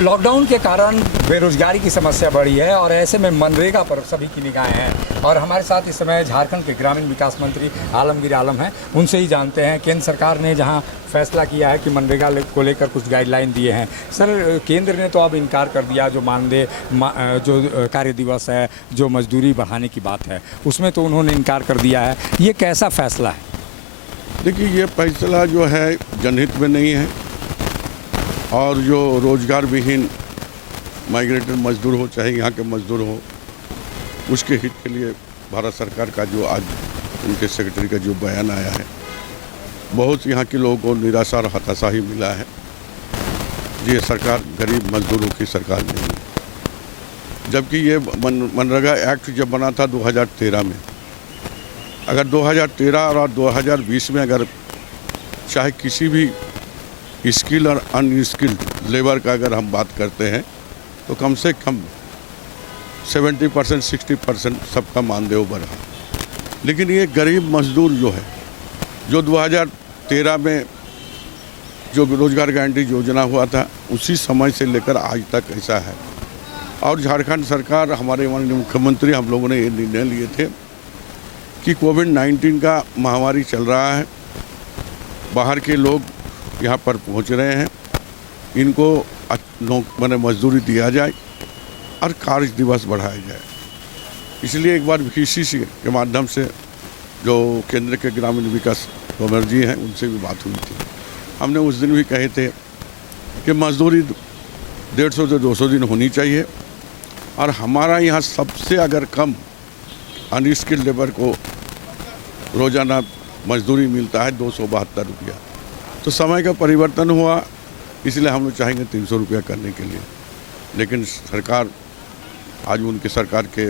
Lockdown के कारण बेरोजगारी की समस्या बढ़ी है और ऐसे में मनरेगा पर सभी की निगाहें हैं और हमारे साथ इस समय झारखंड के ग्रामीण विकास मंत्री आलमगीर आलम हैं। उनसे ही जानते हैं केंद्र सरकार ने जहां फैसला किया है कि मनरेगा को लेकर कुछ गाइडलाइन दिए हैं। सर, केंद्र ने तो अब इनकार कर दिया, जो मानदेय जो कार्य दिवस है, जो मजदूरी बढ़ाने की बात है, उसमें तो उन्होंने इनकार कर दिया है। ये कैसा फैसला है? देखिए, ये फैसला जो है जनहित में नहीं है और जो रोजगार विहीन माइग्रेटेड मजदूर हो, चाहे यहाँ के मजदूर हो, उसके हित के लिए भारत सरकार का जो आज उनके सेक्रेटरी का जो बयान आया है, बहुत यहाँ के लोगों को निराशा और हताशा ही मिला है। ये सरकार गरीब मजदूरों की सरकार नहीं है। जबकि ये मनरेगा एक्ट जब बना था 2013 में, अगर 2013 और 2020 में अगर चाहे किसी भी स्किल और अनस्किल्ड लेबर का अगर हम बात करते हैं तो कम से कम 70% 60% सबका मानदेय बढ़ा। लेकिन ये गरीब मजदूर जो है, जो 2013 में जो रोजगार गारंटी योजना हुआ था, उसी समय से लेकर आज तक ऐसा है। और झारखंड सरकार, हमारे माननीय मुख्यमंत्री, हम लोगों ने ये निर्णय लिए थे कि कोविड-19 का महामारी चल रहा है, बाहर के लोग यहाँ पर पहुँच रहे हैं, इनको मैंने मजदूरी दिया जाए और कार्य दिवस बढ़ाया जाए। इसलिए एक बार VCC के माध्यम से जो केंद्र के ग्रामीण विकास तोमर जी हैं, उनसे भी बात हुई थी। हमने उस दिन भी कहे थे कि मजदूरी 150 से 200 दिन होनी चाहिए और हमारा यहाँ सबसे अगर कम अनस्किल्ड लेबर को रोज़ाना मजदूरी मिलता है 272 रुपया। तो समय का परिवर्तन हुआ, इसलिए हम लोग चाहेंगे 300 रुपया करने के लिए। लेकिन सरकार, आज उनके सरकार के,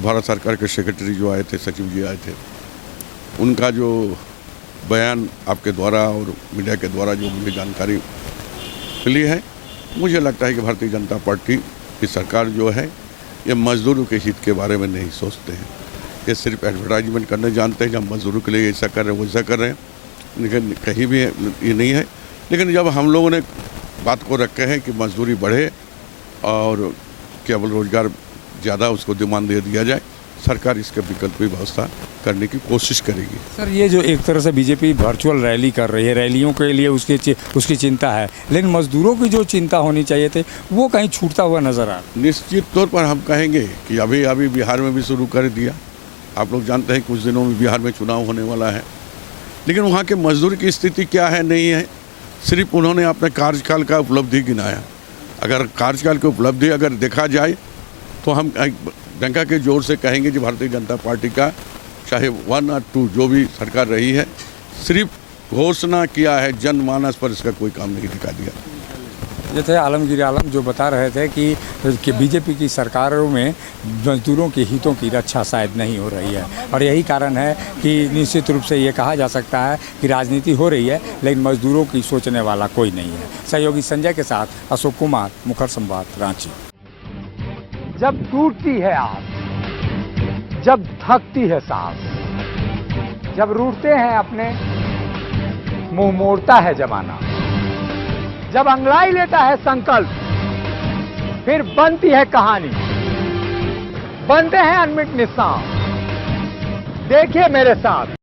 भारत सरकार के सेक्रेटरी जो आए थे, सचिव जी आए थे, उनका जो बयान आपके द्वारा और मीडिया के द्वारा जो मुझे जानकारी मिली है, मुझे लगता है कि भारतीय जनता पार्टी की सरकार जो है, ये मजदूरों के हित के बारे में नहीं सोचते हैं। ये सिर्फ एडवर्टाइजमेंट करने जानते हैं, जब मजदूरों के लिए ऐसा कर रहे हैं वैसा कर रहे हैं, लेकिन कहीं भी ये नहीं है। लेकिन जब हम लोगों ने बात को रखे हैं कि मजदूरी बढ़े और केवल रोजगार ज़्यादा उसको डिमांड दे दिया जाए, सरकार इसके विकल्प की व्यवस्था करने की कोशिश करेगी। सर, ये जो एक तरह से बीजेपी वर्चुअल रैली कर रही है, रैलियों के लिए उसकी चिंता है, लेकिन मजदूरों की जो चिंता होनी चाहिए थी वो कहीं छूटता हुआ नजर आ रहा। निश्चित तौर पर हम कहेंगे कि अभी बिहार में भी शुरू कर दिया। आप लोग जानते हैं कुछ दिनों में बिहार में चुनाव होने वाला है, लेकिन वहाँ के मजदूर की स्थिति क्या है नहीं है, सिर्फ उन्होंने अपने कार्यकाल का उपलब्धि गिनाया। अगर कार्यकाल की उपलब्धि अगर देखा जाए तो हम डंका के जोर से कहेंगे कि भारतीय जनता पार्टी का चाहे 1 और 2 जो भी सरकार रही है, सिर्फ घोषणा किया है, जनमानस पर इसका कोई काम नहीं दिखा दिया। ये थे आलमगीर आलम, जो बता रहे थे कि बीजेपी की सरकारों में मजदूरों के हितों की रक्षा शायद नहीं हो रही है और यही कारण है कि निश्चित रूप से ये कहा जा सकता है कि राजनीति हो रही है, लेकिन मजदूरों की सोचने वाला कोई नहीं है। सहयोगी संजय के साथ अशोक कुमार, मुखर संवाद, रांची। जब टूटती है आस, जब थकती है सांस, जब रूठते हैं अपने, मुंह मोड़ता है जमाना, जब अंगड़ाई लेता है संकल्प, फिर बनती है कहानी, बनते हैं अनमिट निशान। देखिए मेरे साथ।